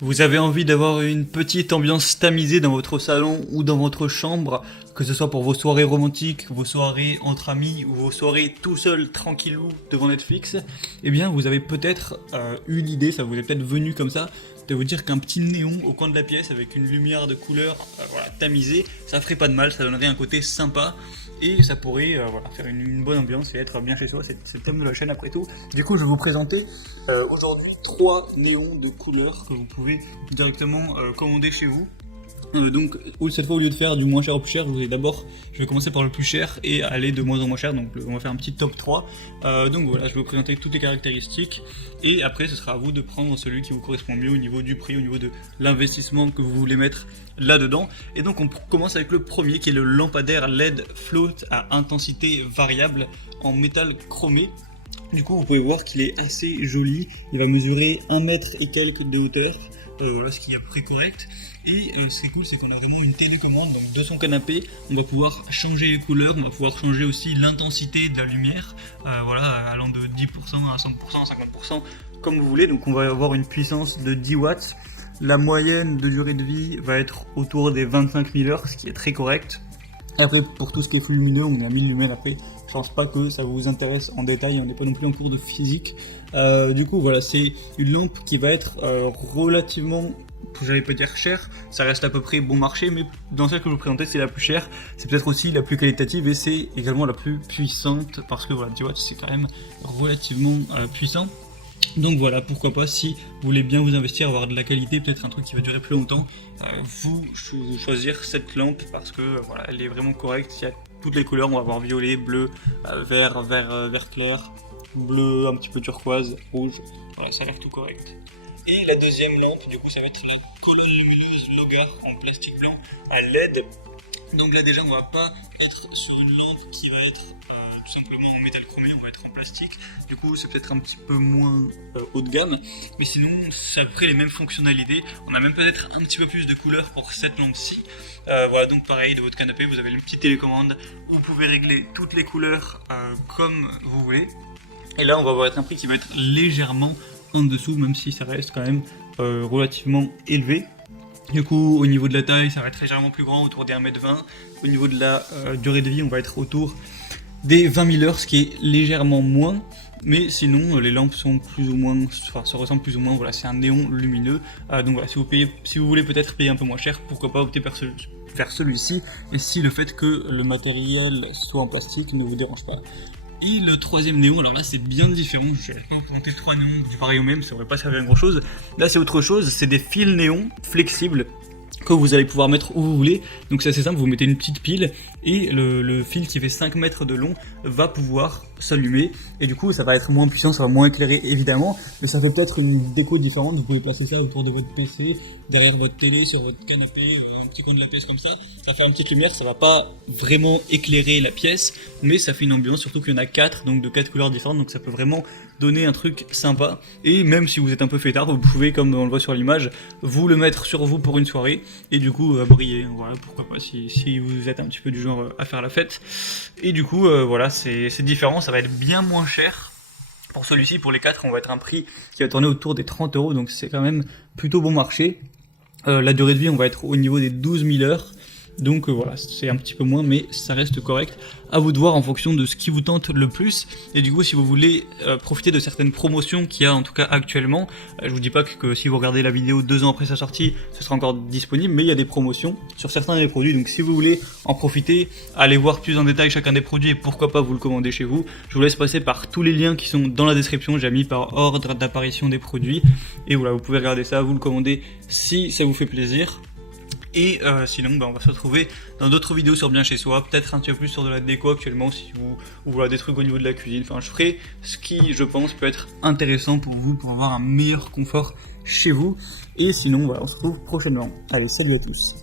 Vous avez envie d'avoir une petite ambiance tamisée dans votre salon ou dans votre chambre, que ce soit pour vos soirées romantiques, vos soirées entre amis ou vos soirées tout seul, tranquillou, devant Netflix, eh bien vous avez peut-être eu l'idée, ça vous est peut-être venu comme ça, de vous dire qu'un petit néon au coin de la pièce avec une lumière de couleur tamisée, ça ferait pas de mal, ça donnerait un côté sympa et ça pourrait faire une bonne ambiance et être bien chez soi, c'est le thème de la chaîne après tout. Du coup je vais vous présenter aujourd'hui 3 néons de couleur que vous pouvez directement commander chez vous. Donc cette fois, au lieu de faire du moins cher au plus cher, je vais commencer par le plus cher et aller de moins en moins cher, donc on va faire un petit top 3. Donc voilà, je vais vous présenter toutes les caractéristiques et après ce sera à vous de prendre celui qui vous correspond mieux au niveau du prix, au niveau de l'investissement que vous voulez mettre là-dedans. Et donc on commence avec le premier qui est le lampadaire LED float à intensité variable en métal chromé. Du coup vous pouvez voir qu'il est assez joli, il va mesurer 1 mètre et quelques de hauteur. Voilà ce qui est à peu près correct. Et ce qui est cool, c'est qu'on a vraiment une télécommande, donc de son canapé, on va pouvoir changer les couleurs, on va pouvoir changer aussi l'intensité de la lumière, allant de 10% à 100%, à 50%, comme vous voulez. Donc on va avoir une puissance de 10 watts. La moyenne de durée de vie va être autour des 25 000 heures, ce qui est très correct. Après, pour tout ce qui est flux lumineux, on est à 1000 lumens. Après, je pense pas que ça vous intéresse en détail, on n'est pas non plus en cours de physique. Du coup, voilà, c'est une lampe qui va être relativement, j'allais pas dire chère, ça reste à peu près bon marché, mais dans celle que je vous présentais, c'est la plus chère, c'est peut-être aussi la plus qualitative et c'est également la plus puissante parce que voilà, 10 watts, c'est quand même relativement puissant. Donc voilà, pourquoi pas, si vous voulez bien vous investir, avoir de la qualité, peut-être un truc qui va durer plus longtemps, vous choisir cette lampe parce que voilà, elle est vraiment correcte. Il y a toutes les couleurs, on va avoir violet, bleu, vert clair, bleu, un petit peu turquoise, rouge, voilà, ça a l'air tout correct. Et la deuxième lampe, du coup, ça va être la colonne lumineuse Logar en plastique blanc à LED. Donc là déjà on va pas être sur une lampe qui va être tout simplement en métal chromé, on va être en plastique. Du coup c'est peut-être un petit peu moins haut de gamme, mais sinon c'est à peu près les mêmes fonctionnalités. On a même peut-être un petit peu plus de couleurs pour cette lampe-ci. Voilà, donc pareil, de votre canapé vous avez une petite télécommande où vous pouvez régler toutes les couleurs comme vous voulez. Et là on va avoir un prix qui va être légèrement en dessous, même si ça reste quand même relativement élevé. Du coup, au niveau de la taille, ça va être légèrement plus grand, autour des 1m20. Au niveau de la durée de vie, on va être autour des 20 000 heures, ce qui est légèrement moins. Mais sinon, les lampes sont plus ou moins, se ressemblent plus ou moins. Voilà, c'est un néon lumineux. Donc voilà, si vous voulez peut-être payer un peu moins cher, pourquoi pas opter vers celui-ci. Et si le fait que le matériel soit en plastique ne vous dérange pas. Et le troisième néon, alors là c'est bien différent, je vais pas vous présenter 3 néons du pareil au même, ça aurait pas servi à grand chose. Là c'est autre chose, c'est des fils néons flexibles que vous allez pouvoir mettre où vous voulez. Donc c'est assez simple, vous mettez une petite pile et le fil qui fait 5 mètres de long va pouvoir s'allumer. Et du coup ça va être moins puissant, ça va moins éclairer évidemment, mais ça fait peut-être une déco différente. Vous pouvez placer ça autour de votre PC, derrière votre télé, sur votre canapé, un petit coin de la pièce comme ça. Ça fait une petite lumière, ça va pas vraiment éclairer la pièce, mais ça fait une ambiance, surtout qu'il y en a 4, donc de 4 couleurs différentes, donc ça peut vraiment donner un truc sympa. Et même si vous êtes un peu fêtard, vous pouvez, comme on le voit sur l'image, vous le mettre sur vous pour une soirée et du coup briller. Voilà, pourquoi pas si vous êtes un petit peu du genre à faire la fête. Et du coup voilà, c'est différent, ça va être bien moins cher. Pour celui-ci, pour les 4, on va être un prix qui va tourner autour des 30 €, donc c'est quand même plutôt bon marché. La durée de vie, on va être au niveau des 12 000 heures. Donc voilà, c'est un petit peu moins, mais ça reste correct. À vous de voir en fonction de ce qui vous tente le plus. Et du coup, si vous voulez profiter de certaines promotions qu'il y a en tout cas actuellement, je vous dis pas que si vous regardez la vidéo 2 ans après sa sortie, ce sera encore disponible, mais il y a des promotions sur certains des produits. Donc si vous voulez en profiter, allez voir plus en détail chacun des produits et pourquoi pas vous le commander chez vous. Je vous laisse passer par tous les liens qui sont dans la description. J'ai mis par ordre d'apparition des produits. Et voilà, vous pouvez regarder ça, vous le commander si ça vous fait plaisir. Et sinon, on va se retrouver dans d'autres vidéos sur bien chez soi, peut-être un petit peu plus sur de la déco actuellement, si vous ou voilà, des trucs au niveau de la cuisine. Enfin, je ferai ce qui, je pense, peut être intéressant pour vous, pour avoir un meilleur confort chez vous. Et sinon, voilà, on se retrouve prochainement. Allez, salut à tous.